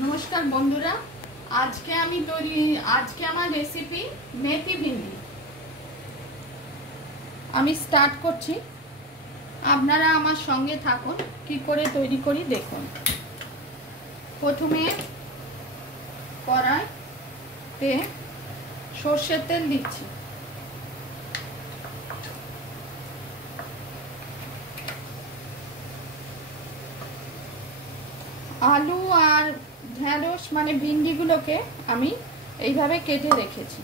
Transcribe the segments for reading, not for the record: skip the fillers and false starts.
नमस्कार बंधुरा आज के আমার রেসিপি মেথি ভিন্ডি আমি স্টার্ট করছি। আপনারা আমার সঙ্গে থাকুন কি করে তৈরি করি দেখুন। প্রথমে কড়াইতে সরষের তেল দিচ্ছি। आलू और ढेঁড়স माने भिंडीगुलोके आमी এইভাবে কেটে রেখেছি।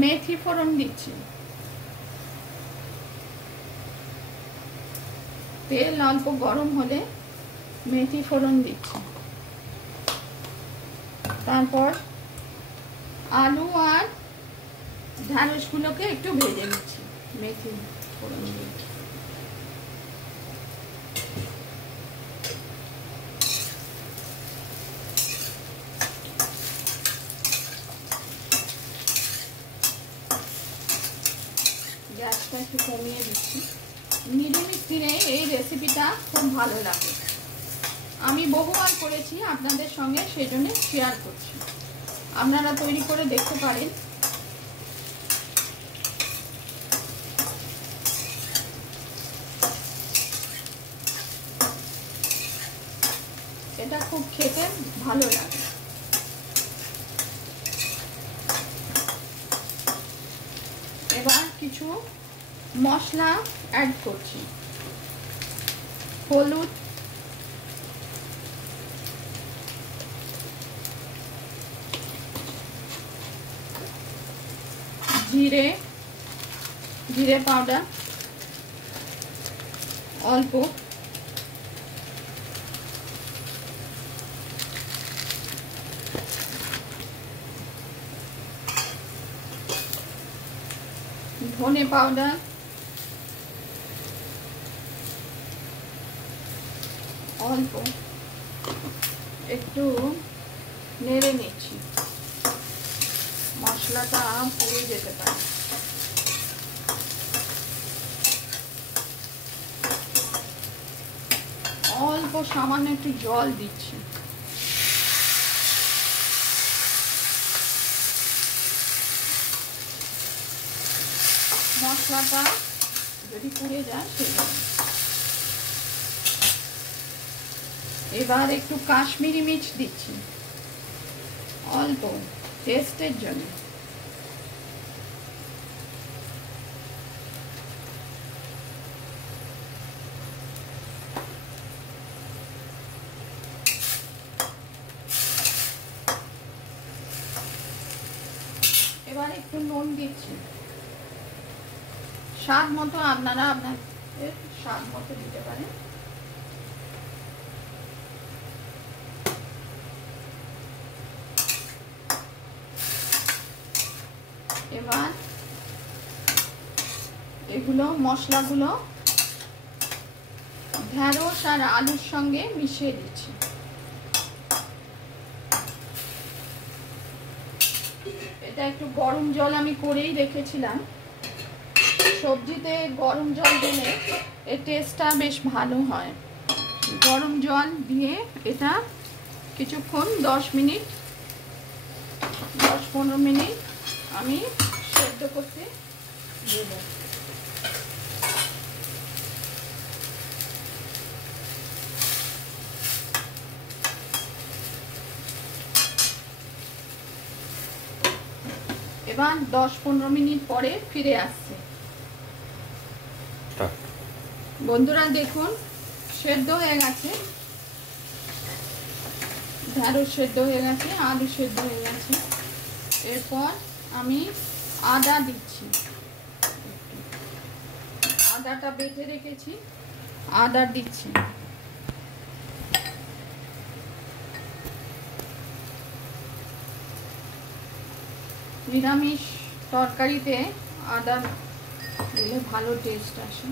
मेथी फोड़न दिচ্ছি। तेल अल्प गरम होले मेथी फोड़न दिচ্ছি। তারপর आलू और ঢেঁড়সগুলোকে একটু ভেজে নিচ্ছি मेथी फोड़न দিয়ে। গ্যাসটা একটু কমিয়ে দিচ্ছি। নিরামিষ দিনে এই রেসিপিটা খুব ভালো লাগে। আমি বহুবার করেছি আপনাদের সঙ্গে, সেজন্য শেয়ার করছি। আপনারা তৈরি করে দেখতে পারেন। এটা খুব খেতে ভালো লাগে। এবার কিছু মশলা অ্যাড করছি। হলুদ, জিরে পাউডার অল্প, ধনে পাউডার অল্প, একটু নেড়ে নিচ্ছি। মশলাটা পুড়ে যেতে পারে। অল্প সামান্য একটু জল দিচ্ছি। মশলাটা যদি পুড়ে যায় সেজন্য। এবার একটু কাশ্মীরি মির্চ দিচ্ছি অল্প, টেস্টের জন্য। এবার একটু নুন দিচ্ছি স্বাদ মতো। আপনারা আপনাদের স্বাদ মতো দিতে পারেন। এবার এগুলো মশলাগুলো ঢেঁড়স আর আলুর সঙ্গে মিশিয়ে দিচ্ছি। এটা একটু গরম জল আমি করেই রেখেছিলাম। সবজিতে গরম জল দিলে এর টেস্টটা বেশ ভালো হয়। গরম জল দিয়ে এটা কিছুক্ষণ 10-15 মিনিট আমি সেদ্ধ করতে দেব। এবার 10-15 মিনিট পরে ফিরে আসছে। বন্ধুরা দেখুন সেদ্ধ হয়ে গেছে, ঢেঁড়স সেদ্ধ হয়ে গেছে, আলু সেদ্ধ হয়ে গেছে। এরপর আমি আদা দিচ্ছি। আদাটা বেটে রেখেছি, আদা দিচ্ছি। নিরামিষ তরকারিতে আদা দিলে ভালো টেস্ট আসে।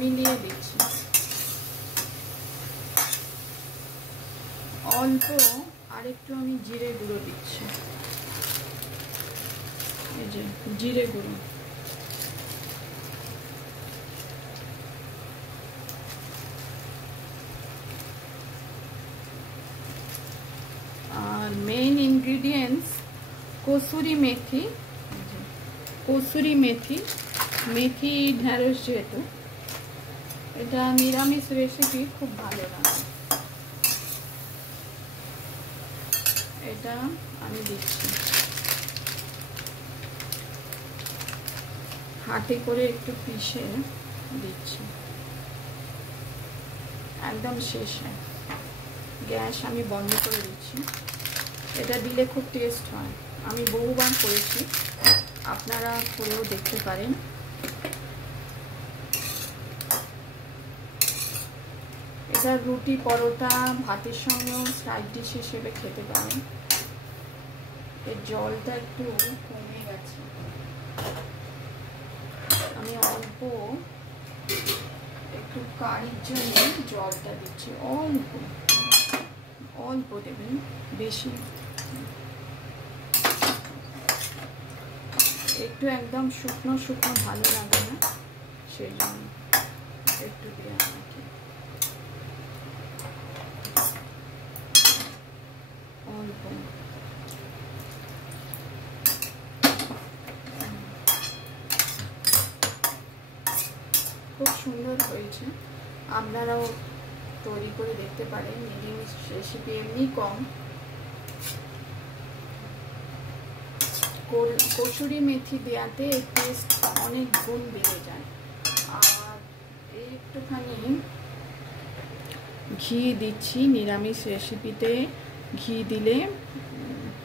মিলিয়ে দিচ্ছি। অল্প আরেকটু আমি জিরে গুঁড়ো দিচ্ছি। এই যে জিরে গুঁড়ো। কসুরি মেথি, কসুরি মেথি, মেথি ঢেঁড়স যেহেতু এটা নিরামিষ রেসিপি খুব ভালো লাগে। এটা আমি দিচ্ছি, হাতে করে একটু পিষে দিচ্ছি একদম শেষে। গ্যাস আমি বন্ধ করে দিচ্ছি। এটা দিলে খুব টেস্ট হয়, আমি বহুবার করেছি, আপনারা করেও দেখতে পারেন। এটা রুটি, পরোটা, ভাতের সঙ্গেও সাইড ডিশ হিসেবে খেতে পারেন। এর জলটা একটু কমে গেছে, আমি অল্প একটু কারির জন্য জলটা দিচ্ছি, অল্প অল্প দেবেন, বেশি একটু একদম শুকনো শুকনো ভালো লাগে না, সেই জন্য একটু দেওয়া নাকি অল্প। খুব সুন্দর হয়েছে, আপনারাও তৈরি করে দেখতে পারেন। নিরামিষ রেসিপি এমনি কম, কসুরি মেথি দেওয়াতে টেস্ট অনেক গুণ বেড়ে যায়। আর একটুখানি ঘি দিচ্ছি, নিরামিষ রেসিপিতে ঘি দিলে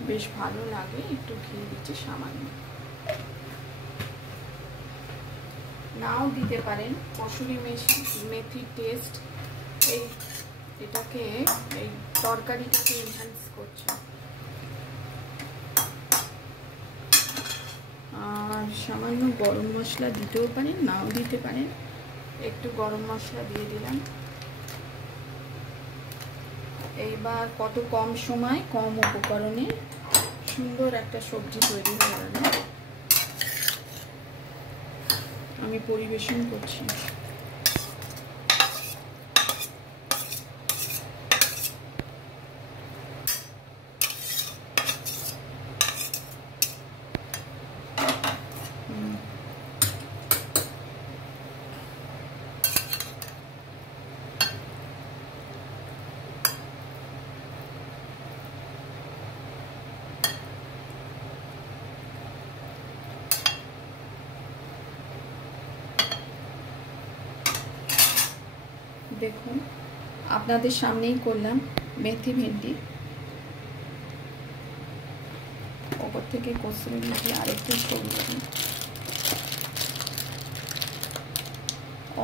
বেশ ভালো লাগে, একটু ঘি দিচ্ছি সামান্য, নাও দিতে পারেন। কসুরি মেথির টেস্ট এটাকে এই তরকারিটাকে এনহ্যান্স করছে। আর সামান্য গরম মশলা দিতেও পারেন, নাও দিতে পারেন, একটু গরম মশলা দিয়ে দিলাম। এইবার কত কম সময় কম উপকরণে সুন্দর একটা সবজি তৈরি হয়ে গেল। আমি পরিবেশন করছি। দেখুন আপনাদের সামনেই করলাম মেথি ভেন্ডি, ওপর থেকে কসুরি মেথি আরেকটু ছড়িয়ে দিই,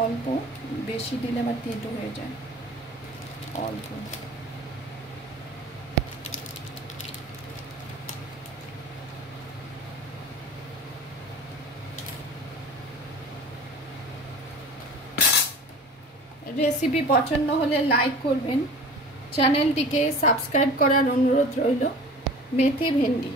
অল্প, বেশি দিলে আবার তেঁতো হয়ে যায়, অল্প। রেসিপি পছন্দ হলে লাইক করবেন, চ্যানেলটিকে সাবস্ক্রাইব করার অনুরোধ রইল। মেথি ভেন্ডি।